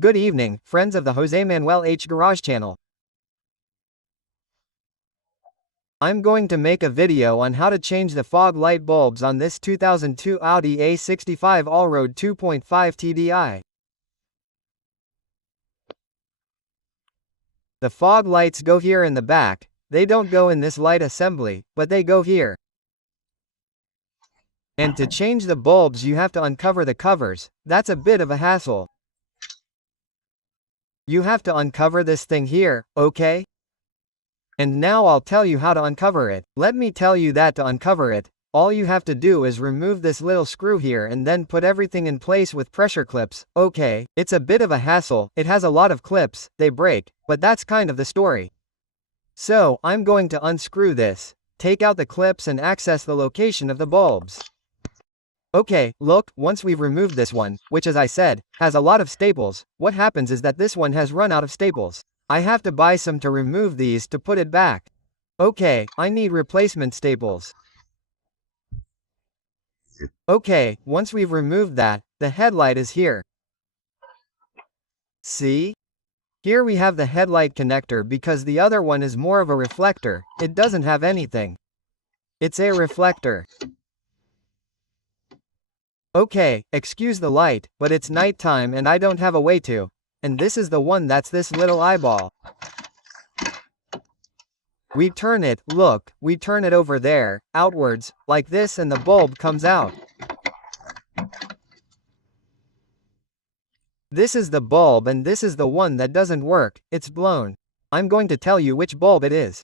Good evening, friends of the Jose Manuel H Garage channel. I'm going to make a video on how to change the fog light bulbs on this 2002 Audi A6 C5 ALLROAD 2.5 TDI. The fog lights go here in the back. They don't go in this light assembly, but they go here. And to change the bulbs you have to uncover the covers. That's a bit of a hassle. You have to uncover this thing here, okay? And now I'll tell you how to uncover it. Let me tell you that to uncover it, all you have to do is remove this little screw here and then put everything in place with pressure clips. Okay, it's a bit of a hassle, it has a lot of clips, they break, but that's kind of the story. So, I'm going to unscrew this, take out the clips and access the location of the bulbs. Okay, look, once we've removed this one, which as I said, has a lot of staples, what happens is that this one has run out of staples. I have to buy some to remove these to put it back. Okay, I need replacement staples. Okay, once we've removed that, the headlight is here. See? Here we have the headlight connector because the other one is more of a reflector, it doesn't have anything. It's a reflector. Okay, excuse the light, but it's nighttime and I don't have a way to. And this is the one that's this little eyeball. We turn it, look, we turn it over there, outwards, like this and the bulb comes out. This is the bulb and this is the one that doesn't work, it's blown. I'm going to tell you which bulb it is.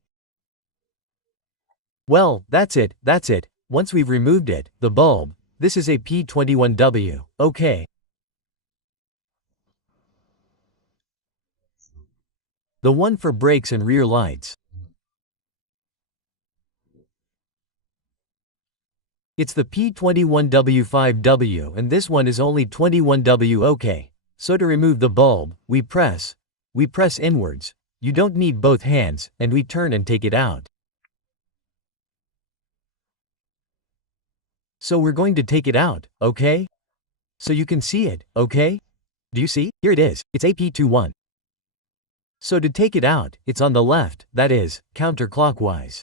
Well, that's it. Once we've removed it, the bulb, this is a P21W, okay. The one for brakes and rear lights. It's the P21W5W and this one is only 21W, okay. So to remove the bulb, we press inwards. You don't need both hands, and we turn and take it out. So we're going to take it out, okay? So you can see it, okay? Do you see? Here it is, it's AP21. So to take it out, it's on the left, that is, counterclockwise.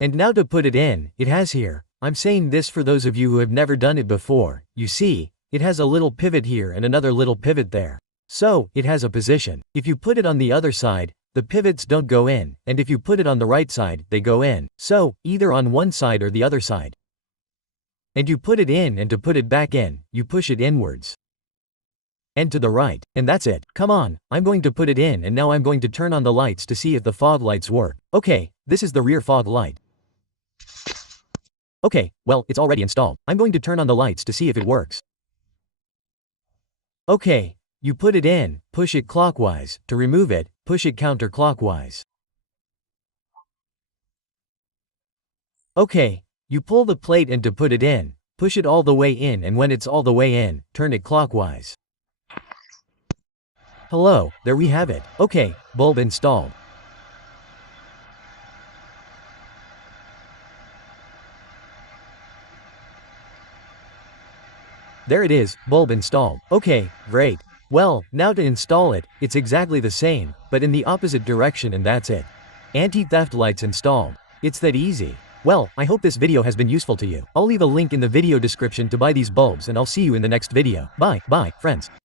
And now to put it in, it has here, I'm saying this for those of you who have never done it before, you see, it has a little pivot here and another little pivot there. So, it has a position. If you put it on the other side, the pivots don't go in, and if you put it on the right side, they go in. So, either on one side or the other side. And you put it in, and to put it back in, you push it inwards. And to the right. And that's it. Come on, I'm going to put it in and now I'm going to turn on the lights to see if the fog lights work. Okay, this is the rear fog light. Okay, well, it's already installed. I'm going to turn on the lights to see if it works. Okay, you put it in, push it clockwise. To remove it, push it counterclockwise. Okay, you pull the plate and to put it in, push it all the way in and when it's all the way in, turn it clockwise. Hello, there we have it. Okay, bulb installed. There it is, bulb installed. Okay, great. Well, now to install it, it's exactly the same, but in the opposite direction and that's it. Anti-theft lights installed. It's that easy. Well, I hope this video has been useful to you. I'll leave a link in the video description to buy these bulbs and I'll see you in the next video. Bye, friends.